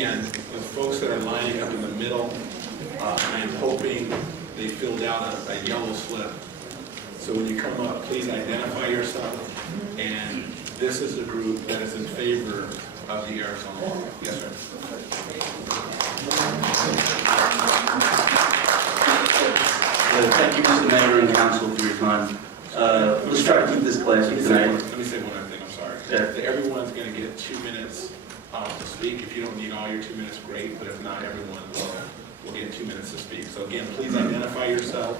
again, the folks that are lining up in the middle, I'm hoping they filled out a yellow slip. So when you come up, please identify yourself. And this is a group that is in favor of the Arizona law. Yes, sir. Thank you, Mr. Mayor and Council, for your time. Let's try to keep this classy tonight. Let me say one other thing, I'm sorry. Yeah. Everyone's going to get 2 minutes to speak. If you don't need all your 2 minutes, great, but if not, everyone will get 2 minutes to speak. So again, please identify yourself,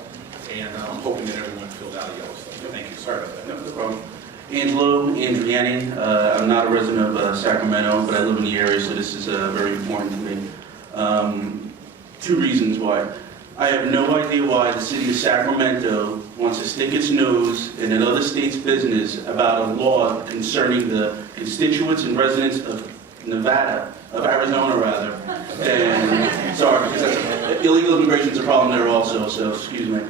and I'm hoping that everyone filled out a yellow slip. Thank you. Sorry about that. No problem. Angelo Andriani. I'm not a resident of Sacramento, but I live in the area, so this is very important to me. 2 reasons why. I have no idea why the city of Sacramento wants to stick its nose in another state's business about a law concerning the constituents and residents of Nevada, of Arizona rather. And sorry, because illegal immigration is a problem there also, so excuse me.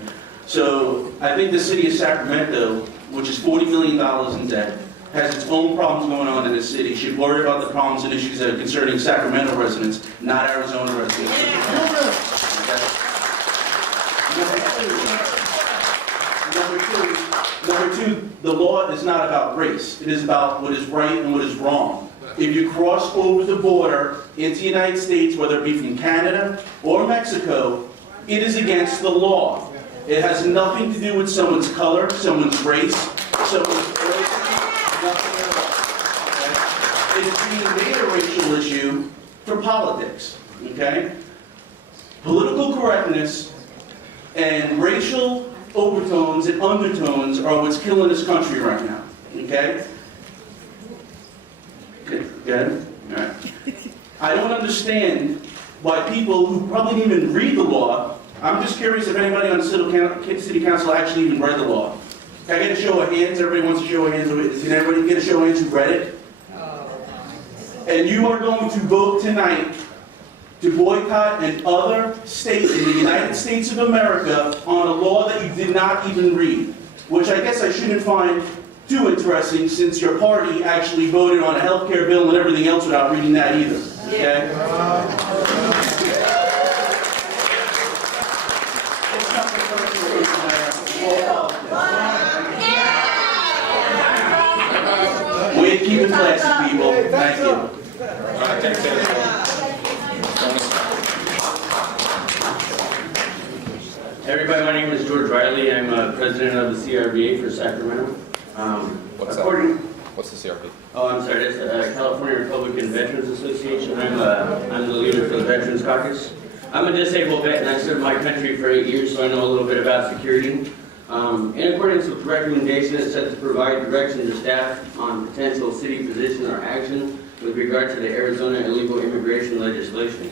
So I think the city of Sacramento, which is $40 million in debt, has its own problems going on in the city, should worry about the problems and issues that are concerning Sacramento residents, not Arizona residents. Number two, the law is not about race. It is about what is right and what is wrong. If you cross over the border into the United States, whether it be from Canada or Mexico, it is against the law. It has nothing to do with someone's color, someone's race, someone's race, nothing at all. Okay? It is being made a racial issue for politics. Okay? Political correctness and racial overtones and undertones are what's killing this country right now. Okay? Good? All right. I don't understand why people who probably didn't even read the law, I'm just curious if anybody on city council actually even read the law. Can I get a show of hands? Everybody wants a show of hands. Can everybody get a show of hands who read it? And you are going to vote tonight to boycott another state in the United States of America on a law that you did not even read, which I guess I shouldn't find too interesting since your party actually voted on a health care bill and everything else without reading that either. Okay? Way to keep it classy, people. Thank you. All right, thanks, Everybody, my name is Jorge Riley. I'm president of the CRBA for Sacramento. What's the CRB? Oh, I'm sorry. It's the California Republican Veterans Association. I'm the leader for the Veterans Caucus. I'm a disabled vet, and I served my country for 8 years, so I know a little bit about security. In accordance with the recommendation, it's set to provide direction to staff on potential city position or action with regard to the Arizona illegal immigration legislation.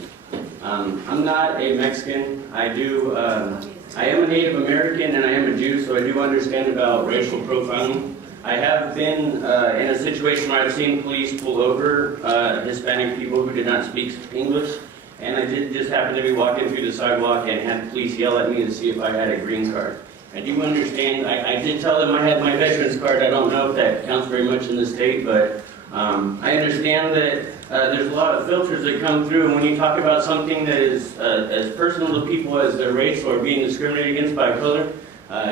I'm not a Mexican. I am a Native American and I am a Jew, so I do understand about racial profiling. I have been in a situation where I've seen police pull over Hispanic people who did not speak English, and I did just happen to be walking through the sidewalk and had police yell at me to see if I had a green card. I do understand, I did tell them I had my veterans card. I don't know if that counts very much in the state, but I understand that there's a lot of filters that come through, and when you talk about something that is as personal to people as their race or being discriminated against by color,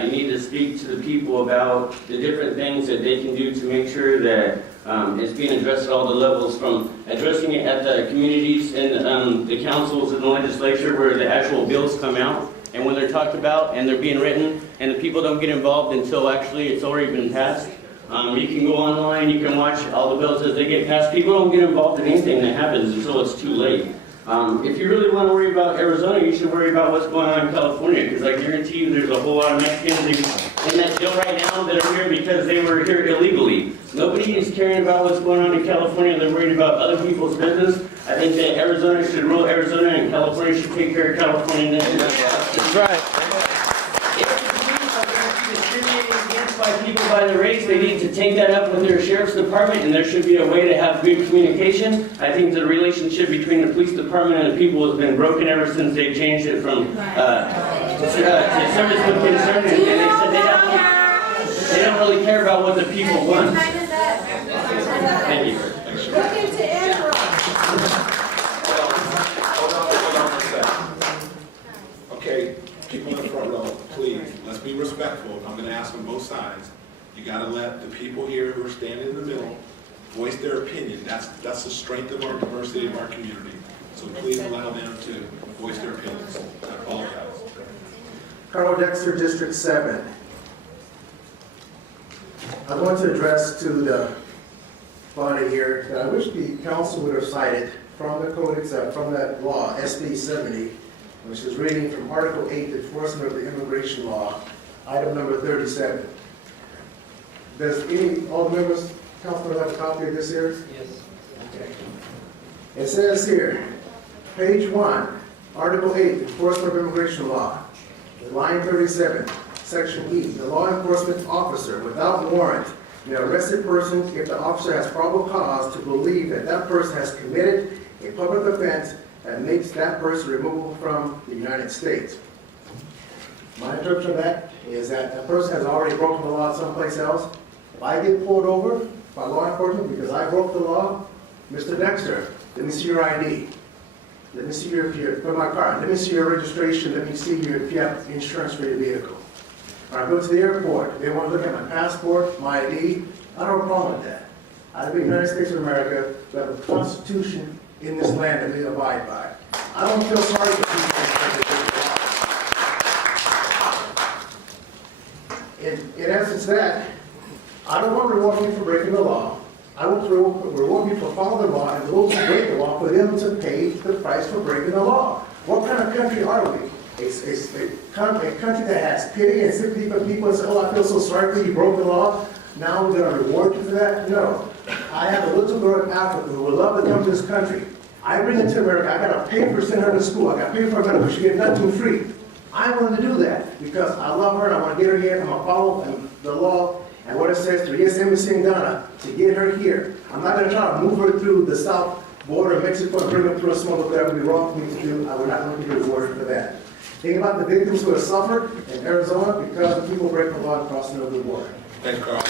you need to speak to the people about the different things that they can do to make sure that it's being addressed at all the levels, from addressing it at the communities and the councils and the legislature where the actual bills come out, and when they're talked about and they're being written, and the people don't get involved until actually it's already been passed. You can go online, you can watch all the bills as they get passed. People don't get involved in anything that happens until it's too late. If you really want to worry about Arizona, you should worry about what's going on in California, because I guarantee you there's a whole lot of Mexicans in that jail right now that are here because they were here illegally. Nobody is caring about what's going on in California. They're worried about other people's business. I think that Arizona should rule Arizona and California should take care of California. That's right. By people by the race, they need to take that up with their sheriff's department, and there should be a way to have good communication. I think the relationship between the police department and the people has been broken ever since they changed it from to service with concern, and they said they don't really care about what the people want. Thank you. Look into Andrew. let's be respectful. I'm gonna ask on both sides. You gotta let the people here who are standing in the middle voice their opinion. That's the strength of our diversity of our community. So please allow them to voice their opinions. I apologize. Carl Dexter, District 7. I want to address to the body here that I wish the council would have cited from the codex, from that law, SB 70, which is reading from Article 8, the enforcement of the immigration law, item number 37. Does all the members, council, have a copy of this here? Yes. Okay. It says here, page 1, Article 8, enforcement of immigration law, line 37, section E, the law enforcement officer, without warrant, may arrest a person if the officer has probable cause to believe that that person has committed a public offense that makes that person removable from the United States. My interpretation of that is that the person has already broken the law someplace else. If I get pulled over by law enforcement because I broke the law, Mr. Dexter, let me see your ID. Let me see for my car. Let me see your registration. Let me see if you have insurance for your vehicle. When I go to the airport, they want to look at my passport, my ID. I don't have a problem with that. I live in the United States of America. We have a constitution in this land that we abide by. I don't feel sorry for people. In essence, that I don't want to reward you for breaking the law. I want to reward you for following the law, and those who break the law, for them to pay the price for breaking the law. What kind of country are we? A country that has pity and sympathy for people and say, oh, I feel so sorry for you, broke the law. Now we're going to reward you for that? No. I have a little girl in Africa who would love to come to this country. I bring her to America. I got to pay for sending her to school. I got to pay for her medical. She gets nothing free. I'm willing to do that because I love her and I want to get her here. I'm going to follow the law and what it says to the U.S. Embassy in Ghana to get her here. I'm not going to try to move her through the south border of Mexico and bring her through a smuggler. That would be wrong for me to do. I would not want to be rewarded for that. Think about the victims who have suffered in Arizona because of people breaking the law and crossing over the border. Thanks, Carl.